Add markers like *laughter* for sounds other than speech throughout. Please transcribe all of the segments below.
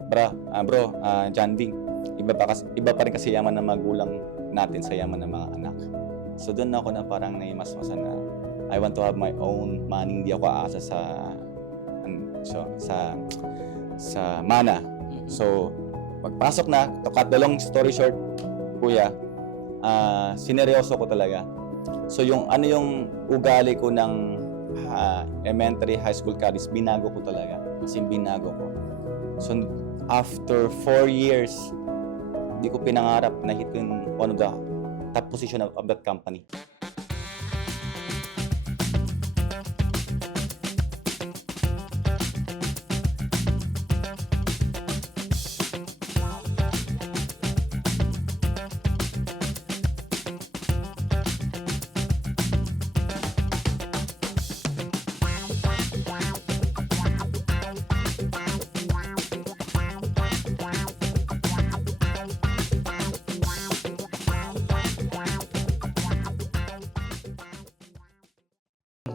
ah, bro, ah, John Ving, iba pa, kasi, iba pa rin kasi yaman ng magulang natin sa yaman ng mga anak. So doon ako na parang naimasmasan na I want to have my own money, hindi ako aasa sa so, sa sa mana. So, pagpasok na, to cut the long story short, kuya, ah sineryoso ko talaga. So, yung ano yung ugali ko ng ah, elementary, high school, college, binago ko talaga. Kasi binago ko. So, after four years, hindi ko pinangarap na hit ko yung one of the top position of, of that company.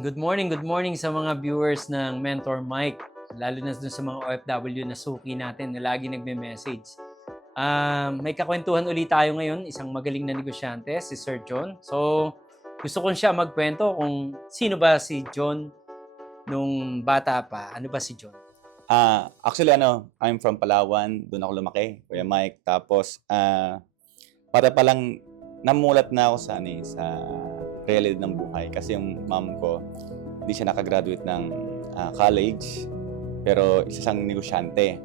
Good morning, good morning sa mga viewers ng Mentor Mike. Lalo na dun sa mga OFW na suki natin na lagi nagme-message. Um, may kakwentuhan ulit tayo ngayon, isang magaling na negosyante, si Sir John. So, gusto ko siya magkwento kung sino ba si John nung bata pa. Ano ba si John? Ah, actually ano, I'm from Palawan, doon ako lumaki, Kuya Mike. Tapos ah para palang namulat na ako sa ano, eh, sa realidad ng buhay kasi yung mom ko hindi siya nakagraduate ng ah, college pero isa siyang negosyante.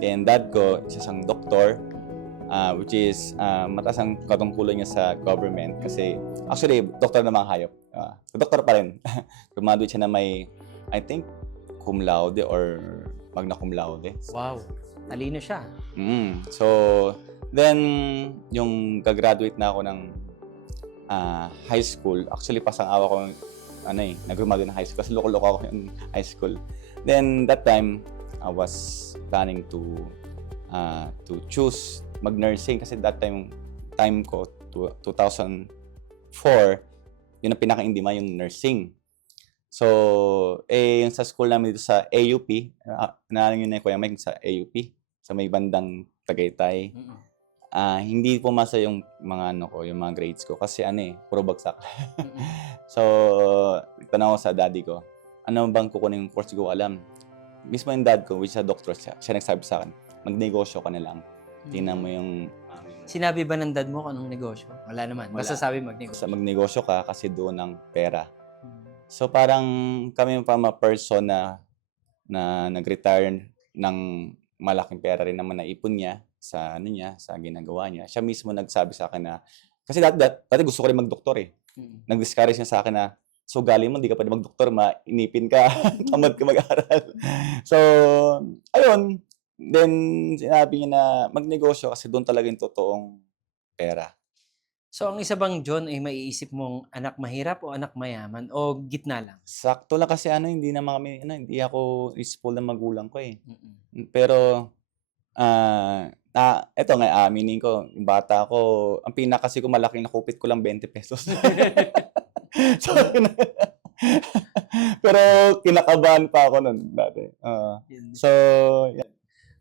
Then dad ko, isa siyang doktor ah, which is ah, mataas ang katungkulan niya sa government kasi actually doktor na mga hayop. Ah, doktor pa rin. *laughs* Graduate siya na may I think cum laude or magna cum laude. Wow, talino siya. Mm. So, then, yung gagraduate na ako ng ah, high school, actually pasang awa ko, ano eh, nagrumaga ng high school kasi loko-loko ako in high school. Then, that time, I was planning to ah, to choose mag-nursing kasi that time, time ko, to, 2004, yun ang pinaka-indima yung nursing. So, eh, yung sa school namin dito sa AUP, uh, naalala nyo na yung Kuya Mike sa AUP, sa may bandang Tagaytay. Mm-mm. Ah, hindi pumasa yung mga ano ko, yung mga grades ko kasi ano eh, puro bagsak. *laughs* so, tanong ko sa daddy ko, ano bang kukunin yung course ko alam? Mismo yung dad ko, which is a doctor siya, siya nagsabi sa akin, magnegosyo ka na lang. Tingnan mo yung um, Sinabi ba ng dad mo kung anong negosyo? Wala naman. Wala. Basta sabi magnegosyo. sa magnegosyo ka kasi doon ang pera. So parang kami pa mga person na, na nag-retire ng malaking pera rin naman na ipon niya sa ano niya, sa ginagawa niya. Siya mismo nagsabi sa akin na kasi dati, dati, dati gusto ko rin magdoktor eh. Mm. Nag-discourage niya sa akin na so galing mo, hindi ka pwede magdoktor, mainipin ka, *laughs* *laughs* tamad ka mag-aral. so, ayun. Then, sinabi niya na magnegosyo kasi doon talaga yung totoong pera. So, ang isa bang John ay maiisip mong anak mahirap o anak mayaman o gitna lang? Sakto lang kasi ano, hindi naman kami, ano, hindi ako ispool ng magulang ko eh. Mm-mm. Pero, ah, na, eto nga, aminin ko, yung bata ko, ang pinaka kasi ko malaking nakupit ko lang 20 pesos. *laughs* so, *laughs* pero kinakabahan pa ako nun dati. Oo. so, yan.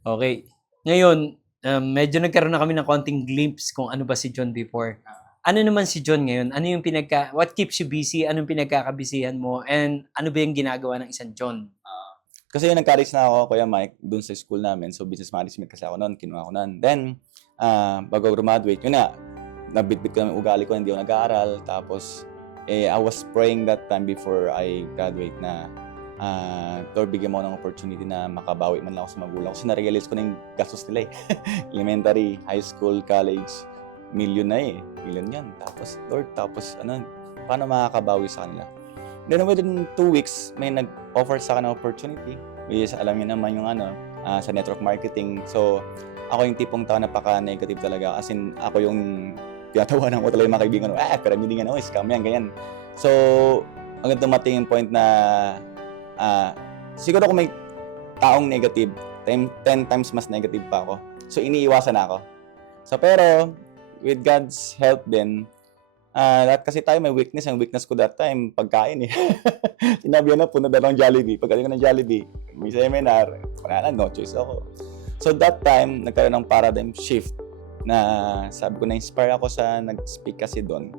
Okay. Ngayon, um, medyo nagkaroon na kami ng konting glimpse kung ano ba si John before. Ano naman si John ngayon? Ano yung pinagka... What keeps you busy? Anong pinagkakabisihan mo? And ano ba yung ginagawa ng isang John? Kasi yung nag-college na ako, Kuya Mike, dun sa school namin. So, business management kasi ako noon, kinuha ko noon. Then, ah, bago graduate, yun na, nabitbit ko na yung ugali ko, hindi ako nag-aaral. Tapos, eh, I was praying that time before I graduate na, ah, Lord, bigyan mo ng opportunity na makabawi man lang ako sa magulang. Kasi na-realize ko na yung gastos nila eh. *laughs* Elementary, high school, college, million na eh. Million yan. Tapos, Lord, tapos, ano, paano makakabawi sa kanila? Then within two weeks, may nag-offer sa akin ng opportunity. Is, alam niyo naman yung ano, ah, sa network marketing. So, ako yung tipong tao na paka-negative talaga. As in, ako yung tinatawanan ko talaga yung mga kaibigan ko, ah, pyramid nga, oh, scam yan, ganyan. So, hanggang dumating yung point na, ah, siguro kung may taong negative, 10, 10 times mas negative pa ako. So, iniiwasan na ako. So, pero, with God's help din, Ah, lahat kasi tayo may weakness. Ang weakness ko that time, pagkain eh. *laughs* Sinabi na, punta daw ng Jollibee. Pagkain ko ng Jollibee, may seminar, na, no choice ako. So that time, nagkaroon ng paradigm shift na sabi ko na-inspire ako sa nag-speak kasi doon.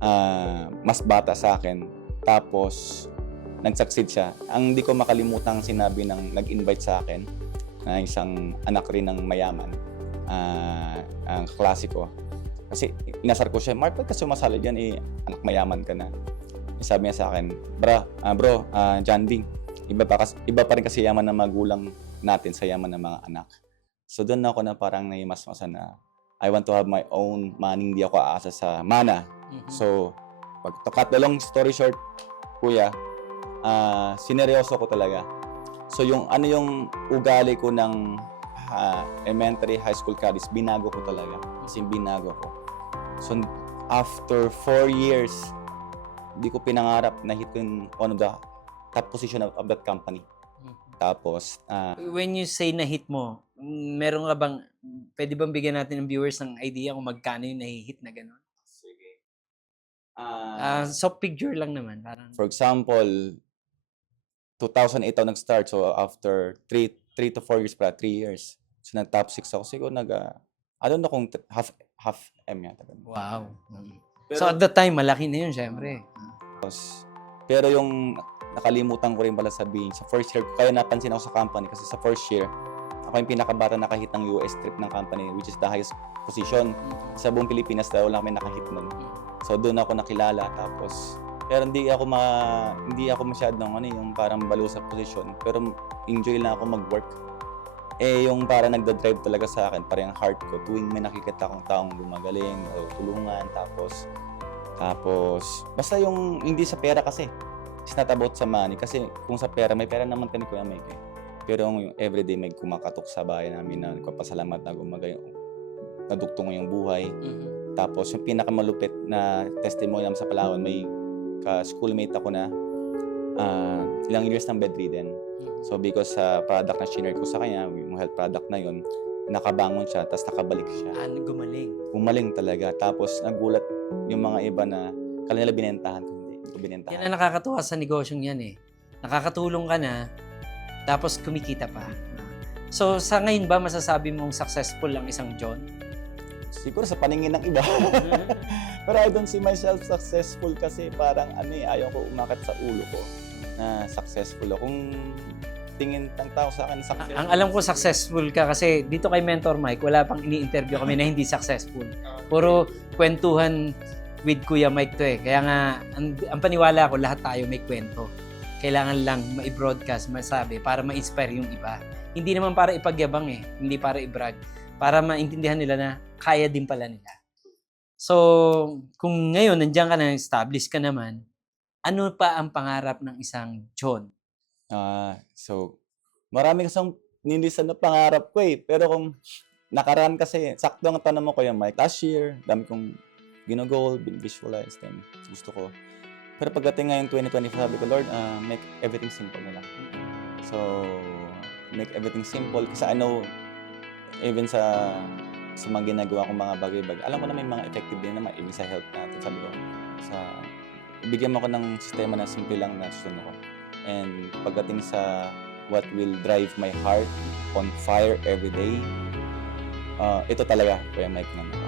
Ah, mas bata sa akin. Tapos, nag-succeed siya. Ang hindi ko makalimutan sinabi ng nag-invite sa akin na isang anak rin ng mayaman. Ah, ang klasiko. Kasi inasar ko siya, Mark, ba't ka sumasali dyan? Eh, anak mayaman ka na. Eh, Sabi niya sa akin, bro, ah, bro, ah, John Bing, iba pa, kas- iba pa rin kasi yaman ng magulang natin sa yaman ng mga anak. So doon ako na parang naimasmasan na I want to have my own money, hindi ako aasa sa mana. Mhm. So, pag to cut the long story short, kuya, ah sineryoso ko talaga. So yung ano yung ugali ko ng ah, elementary, high school caddies, binago ko talaga. Kasi binago ko. So after four years, hindi ko pinangarap na hit ko yung one of the top position of, of that company. Mhm. Tapos, ah, When you say na hit mo, meron ka bang, pwede bang bigyan natin ng viewers ng idea kung magkano yung nahihit na gano'n? sige. Ah, soft figure lang naman. Parang, For example, 2008 ako nag-start. So, after 3, 3 to 4 years pa, 3 years. So, nag-top 6 ako. Siguro nag, ah, I don't know kung half, half M yata. wow. Pero, so at that time, malaki na yun, syempre. pero yung nakalimutan ko rin pala sabihin, sa first year, kaya napansin ako sa company kasi sa first year, ako yung pinakabata nakahit ng US trip ng company, which is the highest position. Mhm. Sa buong Pilipinas, dahil wala kami nakahit nun. So doon ako nakilala tapos pero hindi ako ma hindi ako masyadong ano yung parang balo sa posisyon pero enjoy lang ako mag-work. Eh yung para nagda-drive talaga sa akin, parang yung heart ko tuwing may nakikita akong taong gumagaling o tulungan tapos tapos basta yung hindi sa pera kasi. It's not about sa money kasi kung sa pera may pera naman kami Kuya Mike. Eh. Pero yung everyday may kumakatok sa bahay namin na nagpapasalamat na gumagaling nadugtong yung buhay. Mhm. Tapos yung pinakamalupit na testimony namin sa Palawan, may ka-schoolmate ako na ah, ilang years ng bedridden. Mhm. So because sa product na shinare ko sa kanya, yung health product na yon nakabangon siya, tapos nakabalik siya. Ah, gumaling. Gumaling talaga. Tapos nagulat yung mga iba na kanila binentahan ko. Hindi, hindi ko binentahan. Yan ang nakakatuwa sa negosyong yan eh. Nakakatulong ka na, tapos kumikita pa. So, sa ngayon ba masasabi mong successful ang isang John? Siguro sa paningin ng iba. *laughs* Pero I don't see myself successful kasi parang ano eh, ayaw ko umakat sa ulo ko na successful ako. Kung tingin ng tao sa akin successful. ang alam ko successful ka kasi dito kay Mentor Mike, wala pang ini-interview kami na hindi successful. Puro kwentuhan with Kuya Mike to eh. Kaya nga, ang, ang paniwala ko, lahat tayo may kwento. Kailangan lang ma-broadcast, masabi, para ma-inspire yung iba. Hindi naman para ipagyabang eh, hindi para i-brag. Para maintindihan nila na kaya din pala nila. So, kung ngayon nandiyan ka na, established ka naman, ano pa ang pangarap ng isang John? Ah, so marami kasang nilisan na pangarap ko eh. Pero kung nakaraan kasi, sakto ang tanong mo Kuya Mike, last year, dami kong ginagol, visualize, then gusto ko. Pero pagdating ngayon 2025, sabi ko, Lord, ah, make everything simple na lang. So, make everything simple kasi I know even sa sa mga ginagawa kong mga bagay-bagay, alam ko na may mga effective din naman even sa health natin. Sabi ko, sa bigyan mo ko ng sistema na simple lang na susunod ko. And pagdating sa what will drive my heart on fire every day, uh, ito talaga, Kuya Mike naman.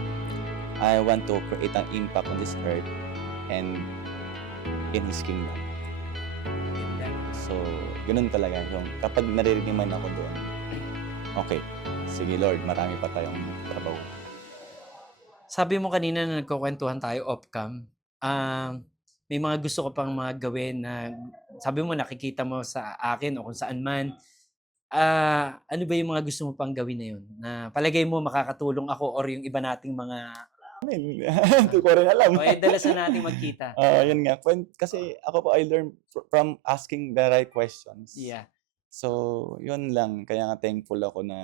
I want to create an impact on this earth and in His kingdom. So, ganun talaga. Yung, kapag naririnig man ako doon, okay, sige Lord, marami pa tayong trabaho. Sabi mo kanina na nagkukwentuhan tayo off-cam, ah, may mga gusto ko pang mga gawin na sabi mo nakikita mo sa akin o kung saan man. Ah, ano ba yung mga gusto mo pang gawin na yun? Na palagay mo makakatulong ako or yung iba nating mga. *laughs* Hindi ko rin alam. o eh, dalasan nating magkita. *laughs* Ah, yun nga. Kasi ako po, I learned fr- from asking the right questions. Yeah. So, yun lang. Kaya nga thankful ako na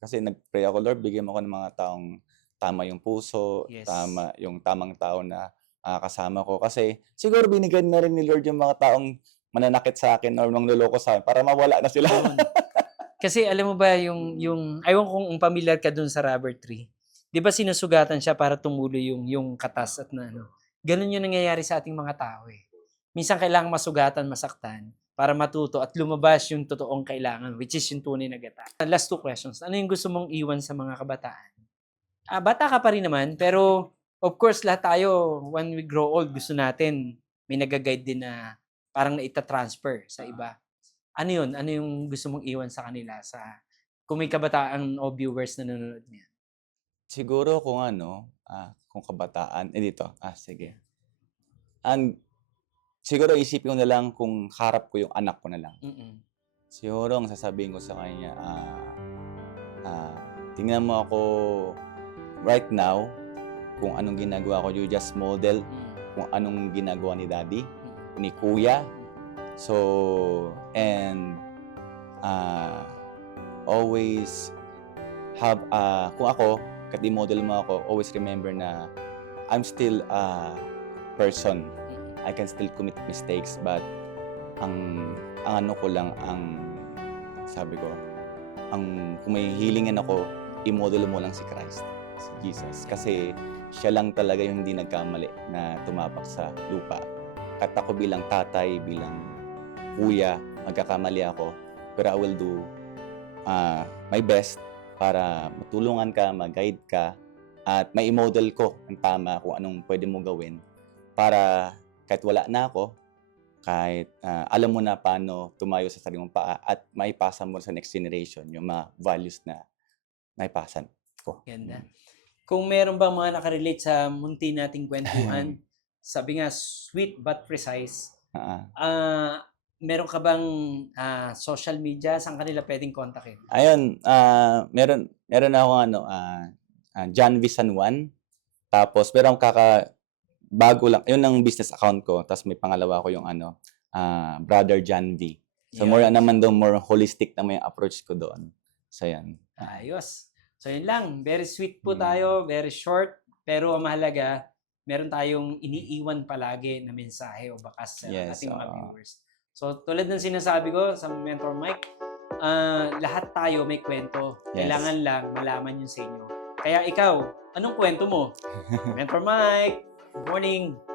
kasi nag-pray ako, Lord, bigyan mo ako ng mga taong tama yung puso, Yes. tama yung tamang tao na ah, kasama ko. Kasi siguro binigyan na rin ni Lord yung mga taong mananakit sa akin or mangluloko sa akin para mawala na sila. Kasi alam mo ba yung yung aywan kung familiar ka dun sa rubber tree. 'Di ba sinusugatan siya para tumulo yung yung katas at na ano. Ganun yung nangyayari sa ating mga tao eh. Minsan kailangan masugatan, masaktan para matuto at lumabas yung totoong kailangan, which is yung tunay na gata. Last two questions. Ano yung gusto mong iwan sa mga kabataan? Ah, bata ka pa rin naman, pero of course, lahat tayo, when we grow old, gusto natin, may nag-guide din na parang naita-transfer sa iba. Ano yun? Ano yung gusto mong iwan sa kanila sa kung may kabataan o viewers na nanonood niya? Siguro kung ano, ah, kung kabataan, eh dito, ah sige. Ang, siguro isipin ko na lang kung harap ko yung anak ko na lang. Mm-mm. Siguro ang sasabihin ko sa kanya, ah, ah, tingnan mo ako right now, kung anong ginagawa ko, you just model Mm. kung anong ginagawa ni daddy, Mm. ni kuya. So, and ah, always have, ah, kung ako, kat model mo ako, always remember na I'm still a person. I can still commit mistakes, but ang, ang ano ko lang, ang sabi ko, ang kung may healingan ako, i-model mo lang si Christ, si Jesus. Kasi siya lang talaga yung hindi nagkamali na tumapak sa lupa. At ako bilang tatay, bilang kuya, magkakamali ako. Pero I will do ah, my best para matulungan ka, mag-guide ka, at may model ko ang tama kung anong pwede mo gawin para kahit wala na ako, kahit ah, alam mo na paano tumayo sa sarili mong paa at maipasa mo sa next generation yung mga values na naipasan ko. Ganda. Kung meron bang mga nakarelate sa munti nating kwentuhan, *laughs* sabi nga, sweet but precise, Ah, ah meron ka bang ah, social media? Saan kanila pwedeng kontakin? ayun, ah, meron meron ako ano, ah ah, John V. San Juan. Tapos meron kaka bago lang, yun ang business account ko. Tapos may pangalawa ko yung ano, ah, Brother John V. So more Yun. naman doon, more holistic naman yung approach ko doon. So yan. Ayos. So yun lang. Very sweet po Mm. tayo. Very short. Pero ang mahalaga, meron tayong iniiwan palagi na mensahe o bakas sa Yes, ating mga viewers. So tulad ng sinasabi ko sa Mentor Mike, ah, lahat tayo may kwento. Yes. Kailangan lang malaman yun sa inyo. Kaya ikaw, anong kwento mo? *laughs* Mentor Mike, good morning.